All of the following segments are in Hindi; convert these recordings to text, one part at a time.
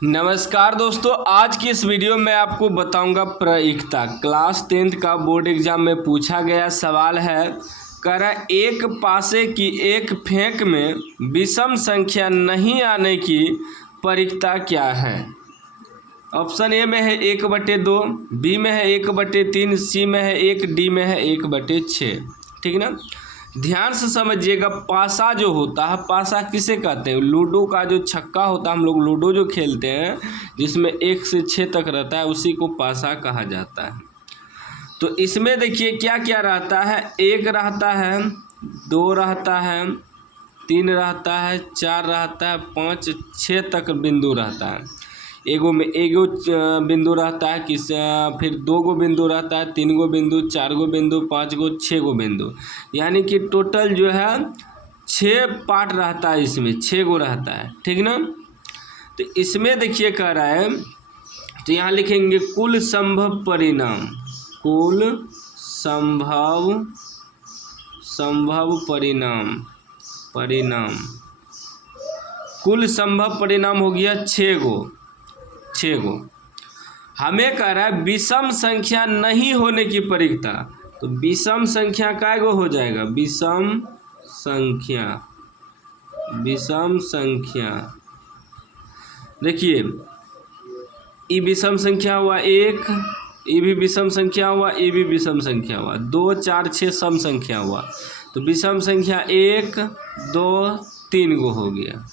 नमस्कार दोस्तों, आज की इस वीडियो में आपको बताऊंगा प्रायिकता। क्लास 10th का बोर्ड एग्जाम में पूछा गया सवाल है, कह रहा है एक पासे की एक फेंक में विषम संख्या नहीं आने की प्रायिकता क्या है। ऑप्शन ए में है 1/2, बी में है 1/3, सी में है 1, डी में है 1/6। ठीक ना। ध्यान से समझिएगा, पासा जो होता है, पासा किसे कहते हैं? लूडो का जो छक्का होता है, हम लोग लूडो जो खेलते हैं जिसमें 1 से 6 तक रहता है, उसी को पासा कहा जाता है। तो इसमें देखिए क्या क्या रहता है। 1 रहता है, 2 रहता है, 3 रहता है, 4 रहता है, 5, 6 तक बिंदु रहता है। एगो में एगो बिंदु रहता है, फिर 2 गो बिंदु रहता है, 3 गो बिंदु, 4 गो बिंदु, 5 गो, 6 गो बिंदु, यानी कि टोटल जो है 6 पार्ट रहता है, इसमें 6 गो रहता है। ठीक ना। तो इसमें देखिए कह रहा है, तो यहाँ लिखेंगे कुल संभव परिणाम, कुल संभव परिणाम, कुल संभव परिणाम हो गया 6 गो। हमें कह रहा है विषम संख्या नहीं होने की प्रायिकता। तो विषम संख्या काय गो हो जाएगा? विषम संख्या देखिए, ये विषम संख्या हुआ 1, ये भी विषम संख्या हुआ, ये भी विषम संख्या हुआ, 2, 4, 6 सम संख्या हुआ। तो विषम संख्या 1, 2, 3 गो हो गया।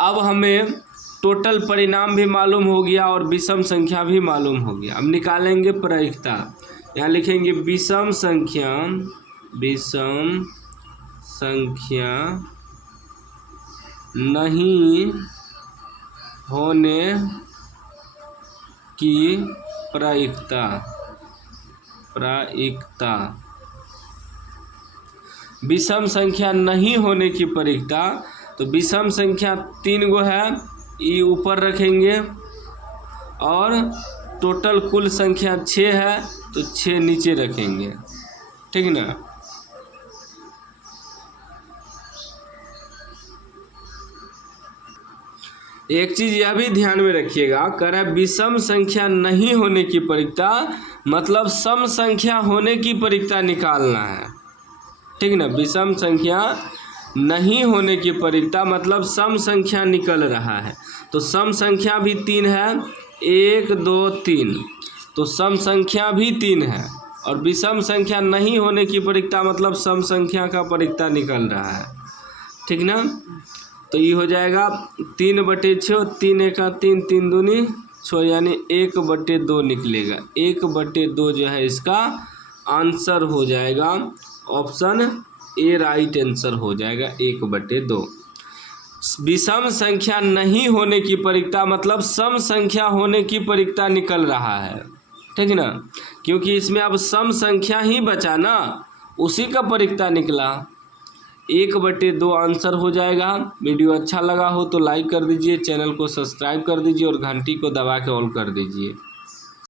अब हमें टोटल परिणाम भी मालूम हो गया और विषम संख्या भी मालूम हो गया। अब निकालेंगे प्रायिकता। यहाँ लिखेंगे विषम संख्या नहीं होने की प्रायिकता। विषम संख्या नहीं होने की प्रायिकता। तो विषम संख्या 3 गो है, ये ऊपर रखेंगे, और टोटल कुल संख्या 6 है, तो 6 नीचे रखेंगे। ठीक ना। एक चीज़ यह भी ध्यान में रखिएगा, कह रहा है विषम संख्या नहीं होने की प्रायिकता मतलब सम संख्या होने की प्रायिकता निकालना है। ठीक ना। विषम संख्या नहीं होने की प्रायिकता मतलब सम संख्या निकल रहा है। तो सम संख्या भी 3 है, 1, 2, 3, तो सम संख्या भी 3 है। और विषम संख्या नहीं होने की प्रायिकता मतलब सम संख्या का प्रायिकता निकल रहा है। ठीक ना। तो ये हो जाएगा 3/6, 3 एका 3, 3 दूनी 6, यानी 1/2 निकलेगा। 1/2 जो है इसका आंसर हो जाएगा। ऑप्शन ए राइट आंसर हो जाएगा, 1/2। विषम संख्या नहीं होने की प्रायिकता मतलब सम संख्या होने की प्रायिकता निकल रहा है। ठीक ना। क्योंकि इसमें अब सम संख्या ही बचा ना, उसी का प्रायिकता निकला। 1/2 आंसर हो जाएगा। वीडियो अच्छा लगा हो तो लाइक कर दीजिए, चैनल को सब्सक्राइब कर दीजिए और घंटी को दबा के ऑल कर दीजिए।